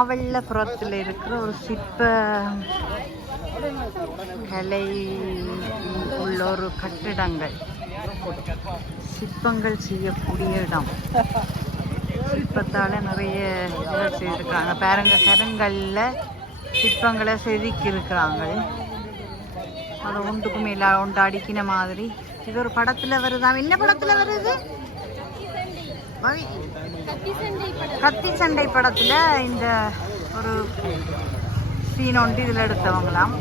மாவல்லபுரத்தில் இருக்கிற ஒரு சிற்ப கலை உள்ள ஒரு கட்டிடங்கள், சிற்பங்கள் செய்யக்கூடிய இடம். சிற்பத்தால் நிறைய இதில் செய்திருக்கிறாங்க பாருங்க. கருங்கல்ல சிற்பங்களை செதுக்கி இருக்கிறாங்க. அது ஒன்றுக்கு மேலே ஒன்று அடிக்கின மாதிரி. இது ஒரு படத்தில் வருதா? என்ன படத்தில் வருது? கத்தி சண்டை படத்தில் இந்த ஒரு சீன் ஒன்று இதில் எடுத்தவங்களாம்.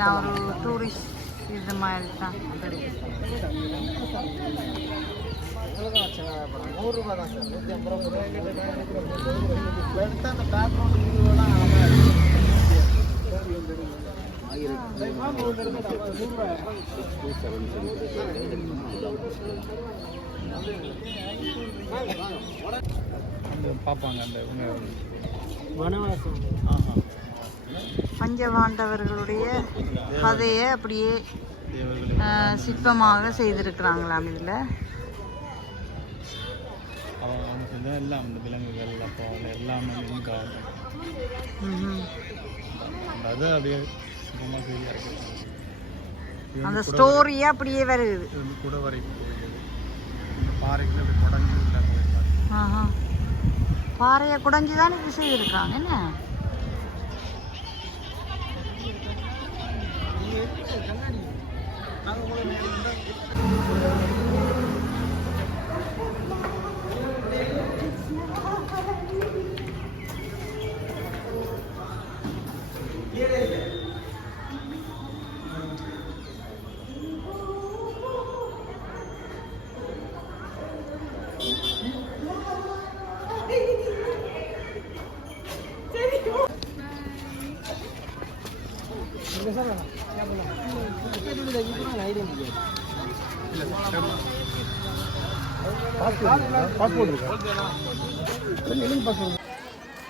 நான் ஒரு டூரிஸ்ட் இது மாதிரி தான். பஞ்சபாண்டவர்களுடைய கதையை அப்படியே சிற்பமாக செய்திருக்கிறாங்களாம். இதில் எல்லாம் இந்த விலங்குகள் அப்போ எல்லாமே அது அப்படியே அந்த ஸ்டோரியே அப்படியே வருது. கூட பாறையை குடைஞ்சி தான் இது செய்திருக்காங்க. என்ன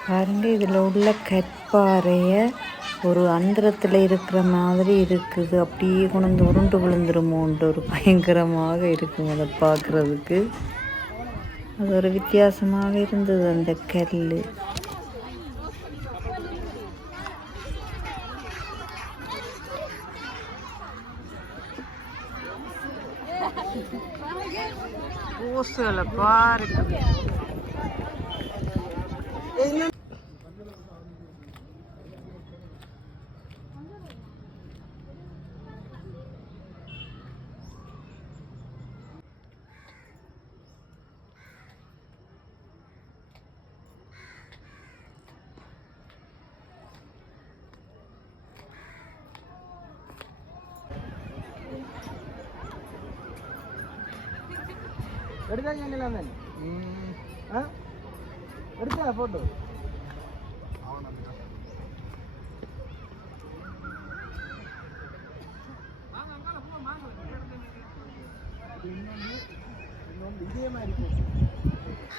பாருங்க, இதில் உள்ள கற்பாறைய ஒரு அந்தரத்தில் இருக்கிற மாதிரி இருக்குது. அப்படியே கொண்டு உருண்டு விழுந்துருமோன்ற ஒரு பயங்கரமாக இருக்கும் அதை பார்க்குறதுக்கு. அது ஒரு வித்தியாசமாக இருந்தது அந்த கல். ஓசுகளை பாருங்க. எடுத்தா போட்டோ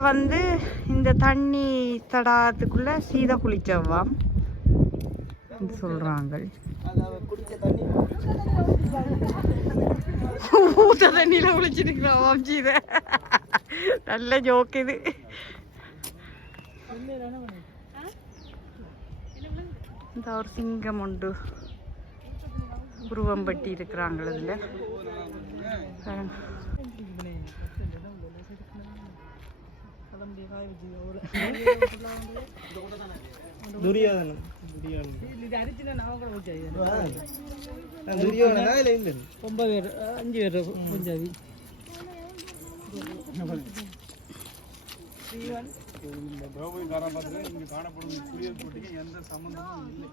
வந்து இந்த தண்ணி தடாகத்துக்குள்ள சீதா குளிச்சவாம் சொல்றாங்க. ஊத்த தண்ணியில குளிச்சிருக்கிறாவாம் சீதை. நல்ல ஜோக் இது. இந்த ஒரு சிங்கம் உண்டு உருவம் பட்டி இருக்கிறாங்க. அதுல காணப்படும் புலியல் போட்டிக்கு எந்த சம்பந்தமும் இல்லை.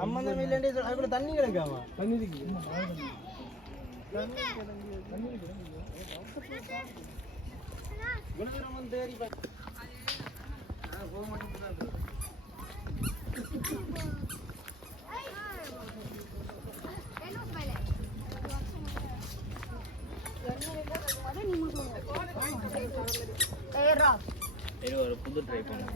சம்பந்தம் இல்லைன்னு அதுக்குள்ள தண்ணி கிடைக்காமா? தண்ணி ஒரு புது ட்ரை பண்ணுங்க.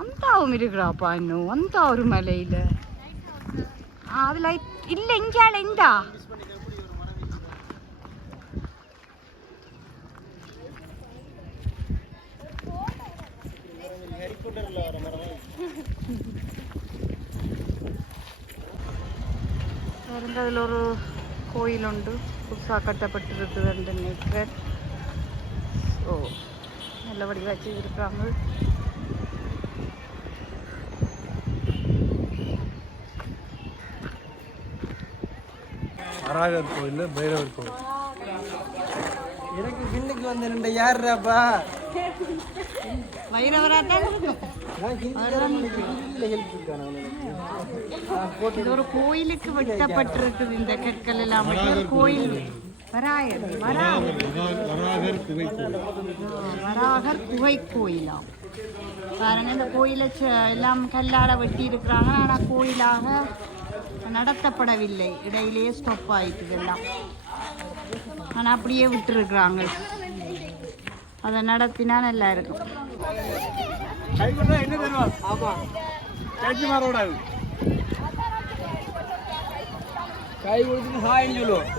அந்தாவும் இருக்கிறாப்பா இன்னும் அந்த ஒரு மலையில அதுல இல்ல இங்கால இந்தா அதில் ஒரு கோயில் உண்டு புதுசாக கட்டப்பட்டிருக்குதுன்னு நினைக்கிறேன். ஸோ நல்லபடி வச்சு இருக்காங்க. வராகர் கோயில், பைரவர் கோயில். எனக்கு பின்னுக்கு வந்து ரெண்டு யாருப்பா வைரவராக தான் இருக்கும். இது ஒரு கோயிலுக்கு வெட்டப்பட்டிருக்குது இந்த கற்கள் எல்லாம். ஒரு கோயில் வராகர் குகை கோயிலாம் பாருங்க. இந்த கோயிலை எல்லாம் கல்லால் வெட்டி இருக்கிறாங்க. ஆனால் கோயிலாக நடத்தப்படவில்லை, இடையிலேயே ஸ்டாப் ஆயிட்டு எல்லாம். ஆனால் அப்படியே விட்டுருக்குறாங்க. அதை நடத்தினா நல்லா இருக்கும். என்ன தருவா? ஆமா, கட்சி மாறக்கூடாது. கை கொடுத்துட்டு ஹாய்னு சொல்லுவோம்.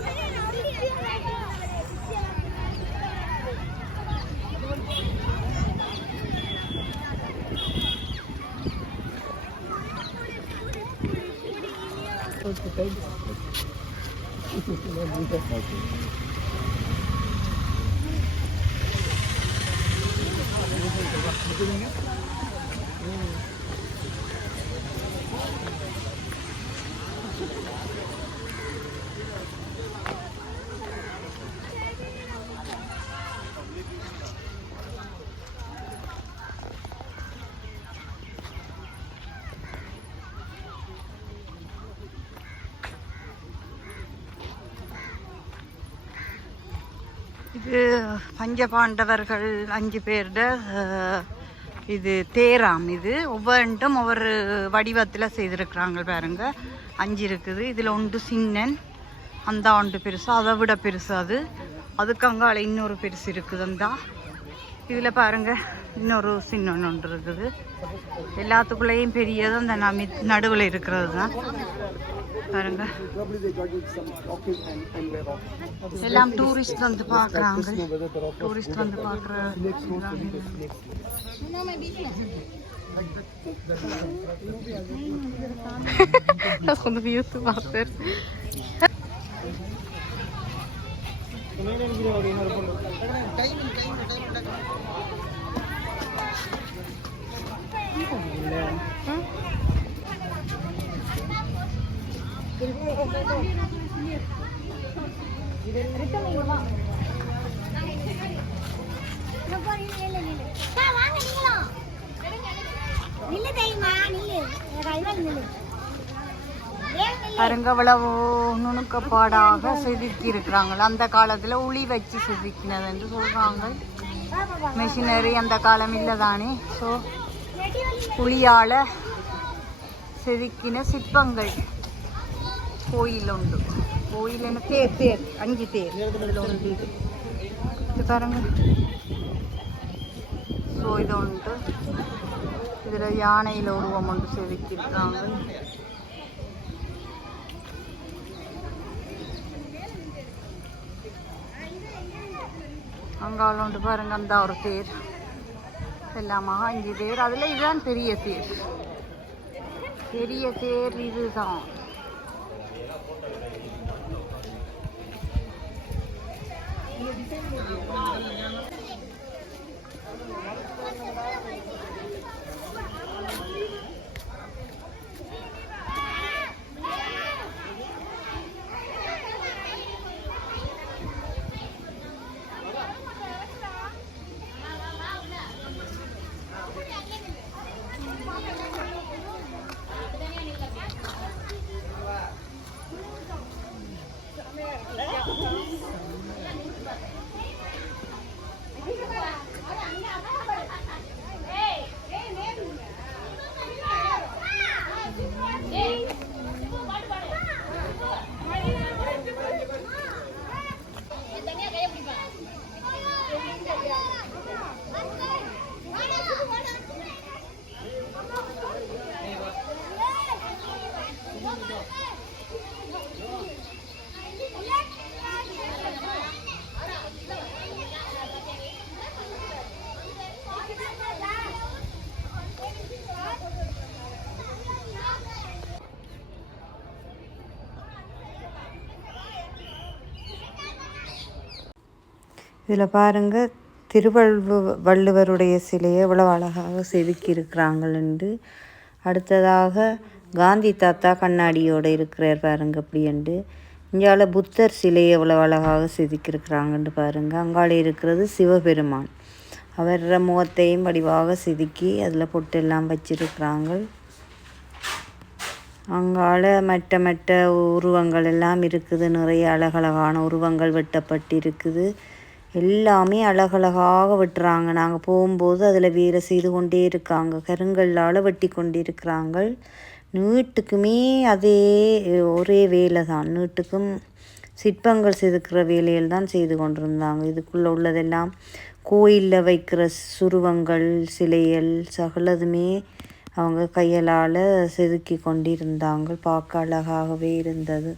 இது பஞ்சபாண்டவர்கள் 5 பேர்ட இது தேராம். இது ஒவ்வொன்றும் ஒவ்வொரு வடிவத்தில் செய்திருக்கிறாங்க பாருங்க. 5 இருக்குது. இதில் ஒன்று சின்னன், அந்த ஒன்று பெருசு, அதை விட பெருசு அது. அதுக்கு அங்கால இன்னொரு பெருசு இருக்குது. அந்த இதில் பாருங்க இன்னொரு சின்னன் ஒன்று இருக்குது. எல்லாத்துக்குள்ளேயும் பெரியது அந்த நடுவில் இருக்கிறது தான் பாருங்க. எல்லாம் டூரிஸ்ட் வந்து பார்க்குறாங்க. டூரிஸ்ட் வந்து பார்க்குற பாருங்க அவ்வளவு நுணுக்கப்பாடாக செதுக்கி இருக்கிறாங்க. அந்த காலத்துல உளி வச்சு செதுக்கினது என்று சொல்றாங்க. மெஷினரி அந்த காலம் இல்லை தானே. ஸோ உளியால செதுக்கின சிற்பங்கள் கோயில் உண்டு. கோயில் என்ன தேர் 5 தேர் இதில் உண்டு. இது பாருங்க. ஸோ இது உண்டு. இதில் யானையில் உருவம் ஒன்று செதுக்கியிருக்காங்க. அங்கால உண்டு பாருங்க. அந்த ஒரு தேர் எல்லாமா 5 தேர். அதில் இதுதான் பெரிய தேர். பெரிய தேர் இதுதான். இதில் பாருங்கள் வள்ளுவருடைய சிலையை எவ்வளோ அழகாக செதுக்கி இருக்கிறாங்கள்ண்டு. அடுத்ததாக காந்தி தாத்தா கண்ணாடியோடு இருக்கிறார் பாருங்க அப்படின்ட்டு. இங்கால புத்தர் சிலையை எவ்வளோ அழகாக செதுக்கியிருக்கிறாங்கன்னு பாருங்கள். அங்கால இருக்கிறது சிவபெருமான். அவர முகத்தையும் வடிவாக செதுக்கி அதில் பொட்டெல்லாம் வச்சிருக்கிறாங்க. அங்கால மற்ற உருவங்கள் எல்லாம் இருக்குது. நிறைய அழகழகான உருவங்கள் வெட்டப்பட்டு இருக்குது. எல்லாமே அழகழகாக வெட்டுறாங்க. நாங்கள் போகும்போது அதில் வேலை செய்து கொண்டே இருக்காங்க. கருங்கல்லால் வெட்டி கொண்டே இருக்கிறாங்க. நீட்டுக்குமே அதே ஒரே வேலை தான். நீட்டுக்கும் சிற்பங்கள் செதுக்கிற வேலையில் தான் செய்து கொண்டிருந்தாங்க. இதுக்குள்ளே உள்ளதெல்லாம் கோயிலில் வைக்கிற சுருவங்கள், சிலைகள் சகலதுமே அவங்க கையலால் செதுக்கி கொண்டிருந்தாங்க. பார்க்க அழகாகவே இருந்தது.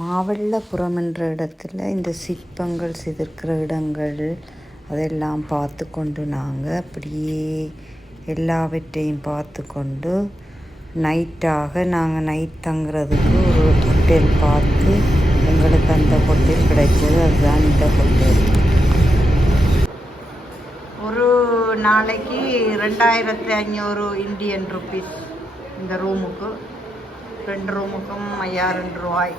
மாவல்லபுரம் என்ற இடத்துல இந்த சிற்பங்கள் செதுக்கிற இடங்கள் அதெல்லாம் பார்த்து கொண்டு நாங்கள் அப்படியே எல்லாவற்றையும் பார்த்து கொண்டு நைட்டாக நாங்கள் நைட் தங்குறதுக்கு ஒரு ஹோட்டல் பார்த்து எங்களுக்கு அந்த ஹோட்டல் கிடைச்சது. அதுதான் இந்த ஹோட்டல். ஒரு நாளைக்கு 2500 இந்தியன் ருபீஸ் இந்த ரூமுக்கு. 2 ரூமுக்கும் 5000 ரூபாய்.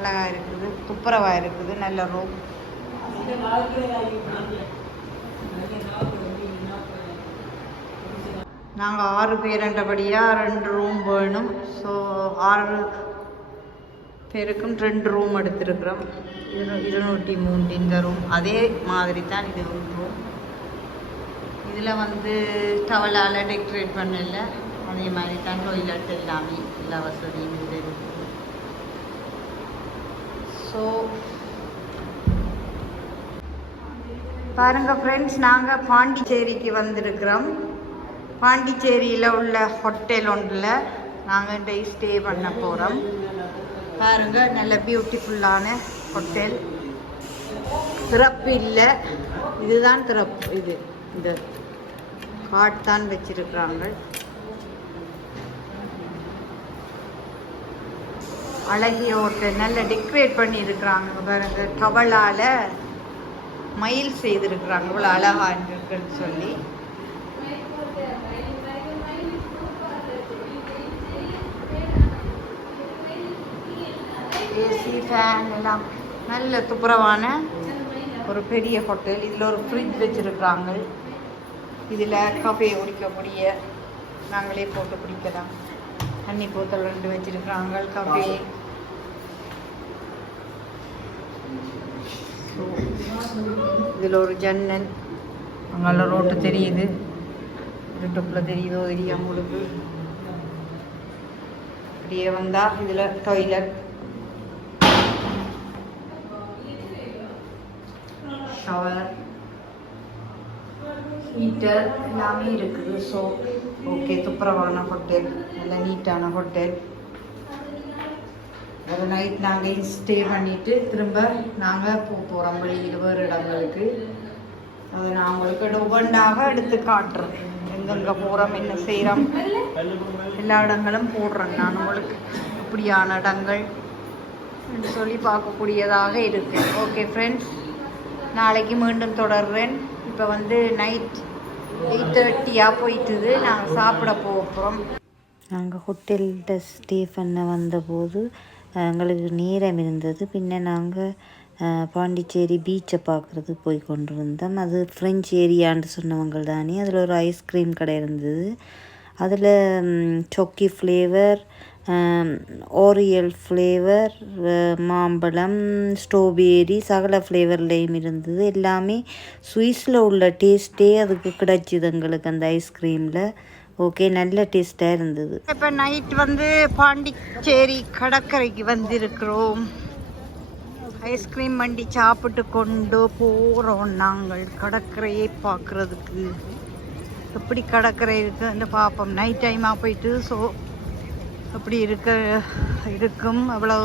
அழகாக இருக்குது, துப்புரவாக இருக்குது, நல்ல ரூம். நாங்கள் 6 பேருன்றபடியாக 2 ரூம் வேணும். ஸோ 6 பேருக்கும் 2 ரூம் எடுத்துருக்குறோம். 203 இந்த ரூம். அதே மாதிரி தான் இது ஒரு ரூம். இதில் டவலால் டெக்கரேட் பண்ணல. அதே மாதிரி தான் டொய்லெட் எல்லாமே எல்லா வசதியும் இதில் இருக்குது. ஸோ பாருங்கள் ஃப்ரெண்ட்ஸ், நாங்கள் பாண்டிச்சேரிக்கு வந்திருக்கிறோம். பாண்டிச்சேரியில் உள்ள ஹோட்டல் ஒன்றில் நாங்கள் டே ஸ்டே பண்ண போகிறோம். பாருங்கள், நல்ல பியூட்டிஃபுல்லான ஹோட்டல். திறப்பு இல்லை, இதுதான் திறப்பு. இந்த கார்ட் தான் வச்சிருக்கிறாங்க. அழகிய ஹோட்டல், நல்ல டெக்கரேட் பண்ணியிருக்கிறாங்க பாருங்க. டவலால் மயில் செய்திருக்கிறாங்க. இவ்வளோ அழகாக இருக்குன்னு சொல்லி. ஏசி, ஃபேன் எல்லாம் நல்ல துப்புரவான ஒரு பெரிய ஹோட்டல். இதில் ஒரு ஃப்ரிட்ஜ் வச்சுருக்குறாங்க. இதில் காஃபி குடிக்கக்கூடிய நாங்களே போட்டு குடிக்கலாம். தண்ணி போத்தல் 2 வச்சுருக்குறாங்க. காஃபி. இதில் ஒரு ஜன்னல். அங்கே ரோட்டு தெரியுது. யூடியூப்பில் தெரியுதோ தெரியாம உங்களுக்கு. அப்படியே வந்தால் இதில் டாய்லெட், ஷவர், ஹீட்டர் எல்லாமே இருக்குது. ஸோ ஓகே, துப்புரவான ஹோட்டல், நல்ல நீட்டான ஹோட்டல். ஒரு நைட் நாங்கள் ஸ்டே பண்ணிவிட்டு திரும்ப நாங்கள் போகிறோம் வெளியில் வேறு இடங்களுக்கு. அதை நான் உங்களுக்கு ஒவ்வொன்றாக எடுத்து காட்டுறேன். எங்கெங்கே போகிறோம், என்ன செய்கிறோம், எல்லா இடங்களும் போடுறேன் நான் உங்களுக்கு. இப்படியான இடங்கள் சொல்லி பார்க்கக்கூடியதாக இருக்குது. ஓகே ஃப்ரெண்ட்ஸ், நாளைக்கு மீண்டும் தொடர்றேன். இப்போ நைட் 8:30 போயிட்டுது. நாங்கள் சாப்பிட போகிறோம். நாங்கள் ஹோட்டலில் ஸ்டே பண்ண வந்தபோது எங்களுக்கு நேரம் இருந்தது. பின்ன நாங்கள் பாண்டிச்சேரி பீச்சை பார்க்குறது போய் கொண்டு வந்தோம். அது ஃப்ரெஞ்ச் ஏரியான்னு சொன்னவங்க தானே. அதில் ஒரு ஐஸ்கிரீம் கடை இருந்தது. அதில் சொக்கி ஃப்ளேவர், ஓரியல் ஃப்ளேவர், மாம்பழம், ஸ்ட்ராபெரி சகல ஃப்ளேவர்லேயும் இருந்தது. எல்லாமே சுவிஸில் உள்ள டேஸ்ட்டே அதுக்கு கிடைச்சிது எங்களுக்கு அந்த ஐஸ்கிரீமில். ஓகே, நல்ல டேஸ்ட்டாக இருந்தது. இப்போ நைட் பாண்டிச்சேரி கடற்கரைக்கு வந்திருக்கிறோம். ஐஸ்கிரீம் வண்டி சாப்பிட்டு கொண்டு போகிறோம் நாங்கள் கடற்கரையை பார்க்குறதுக்கு. எப்படி கடற்கரை இருக்குன்னு பார்ப்போம். நைட் டைமாக போயிட்டு எப்படி இருக்கும் அவ்வளோ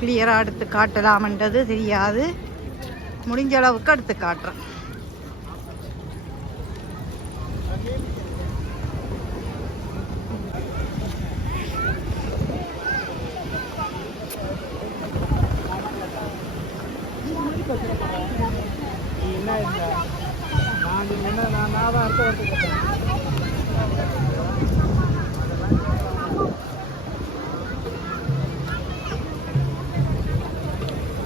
கிளியராக எடுத்து காட்டலாம்ன்றது தெரியாது. முடிஞ்ச அளவுக்கு எடுத்து காட்டுறேன்.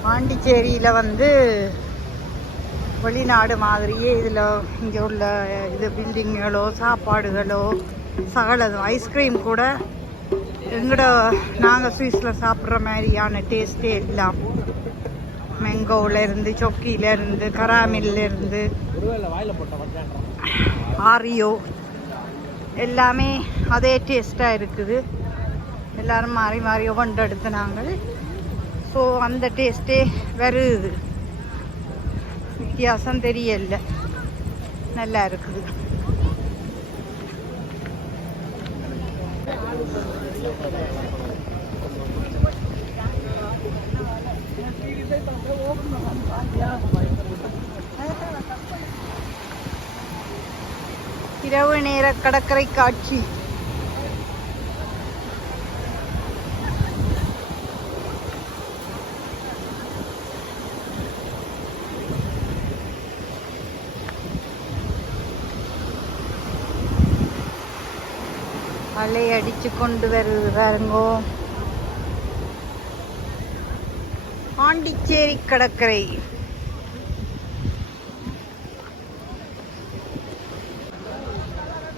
பாண்டிச்சேரியில் வெளிநாடு மாதிரியே இதில் இங்கே உள்ள பில்டிங்களோ சாப்பாடுகளோ சகலதும் ஐஸ்கிரீம் கூட எங்கட நாங்கள் ஸ்வீஸில் சாப்பிட்ற மாதிரியான டேஸ்ட்டே எல்லாம். மேங்கோவிலேருந்து, சொக்கியிலேருந்து, கராமில்லேருந்து, ஆரியோ எல்லாமே அதே டேஸ்ட்டாக இருக்குது. எல்லோரும் மாறி மாறி ஒவ்வொன்று எடுத்து நாங்கள் அந்த டேஸ்ட்டே வருது. வித்தியாசம் தெரியல, நல்லா இருக்குது. இரவு நேர கடற்கரை காட்சி. அலை அடிச்சு கொண்டு வருது பாருங்கோ. பாண்டிச்சேரி கடற்கரை.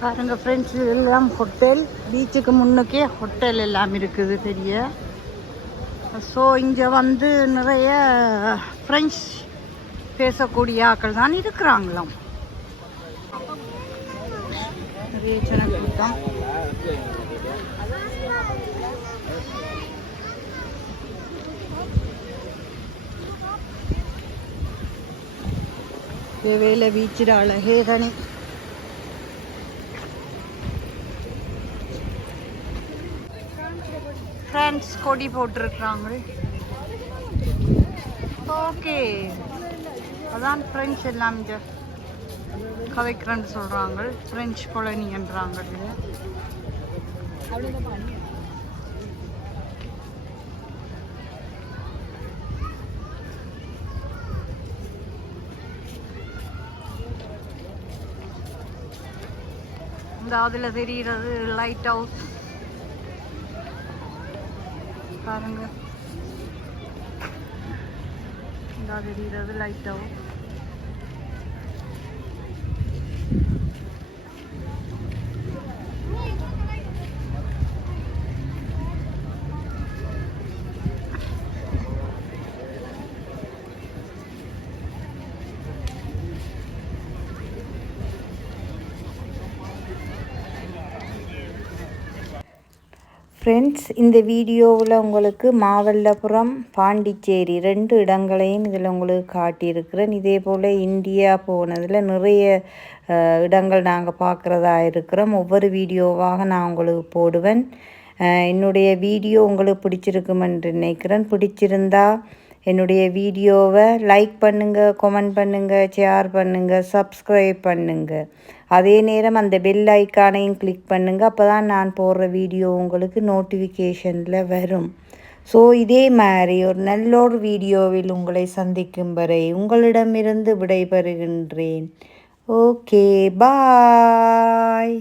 பாருங்க ஃப்ரெண்ட்ஸ், எல்லாம் ஹோட்டல். பீச்சுக்கு முன்னுக்கே ஹோட்டல் எல்லாம் இருக்குது பெரிய. இங்கே நிறைய ஃப்ரெஞ்ச் பேசக்கூடிய ஆட்கள் தான் இருக்கிறாங்களாம். நிறைய ஜனக்கூட்டம். வேலை பீச்சிட அழகே தனி. ஃப்ரெண்ட்ஸ் கொடி போட்டிருக்கிறாங்க. ஓகே, அதான் ஃப்ரெண்ட்ஸ் எல்லாம் இங்கே கதைக்கிறேன்னு சொல்கிறாங்க. ஃப்ரெஞ்ச் கொலனின்றாங்க. இந்த அதில் தெரிகிறது லைட் ஹவுஸ் பாருங்க. இந்த தெரிகிறது லைட் ஹவுஸ். ஃப்ரெண்ட்ஸ், இந்த வீடியோவில் உங்களுக்கு மாமல்லபுரம், பாண்டிச்சேரி 2 இடங்களையும் இதில் உங்களுக்கு காட்டியிருக்கிறேன். இதே போல் இந்தியா போனதில் நிறைய இடங்கள் நாங்கள் பார்க்குறதா இருக்கிறோம். ஒவ்வொரு வீடியோவாக நான் உங்களுக்கு போடுவேன். என்னுடைய வீடியோ உங்களுக்கு பிடிச்சிருக்குமென்று நினைக்கிறேன். பிடிச்சிருந்தா என்னுடைய வீடியோவை லைக் பண்ணுங்கள், கமெண்ட் பண்ணுங்கள், ஷேர் பண்ணுங்கள், சப்ஸ்கிரைப் பண்ணுங்கள். அதே நேரம் அந்த பெல் ஐக்கானையும் கிளிக் பண்ணுங்கள். அப்போ தான் நான் போடுற வீடியோ உங்களுக்கு நோட்டிஃபிகேஷனில் வரும். இதே மாதிரி ஒரு நல்ல வீடியோவில் உங்களை சந்திக்கும் வரை உங்களிடமிருந்து விடைபெறுகின்றேன். ஓகே, பாய்.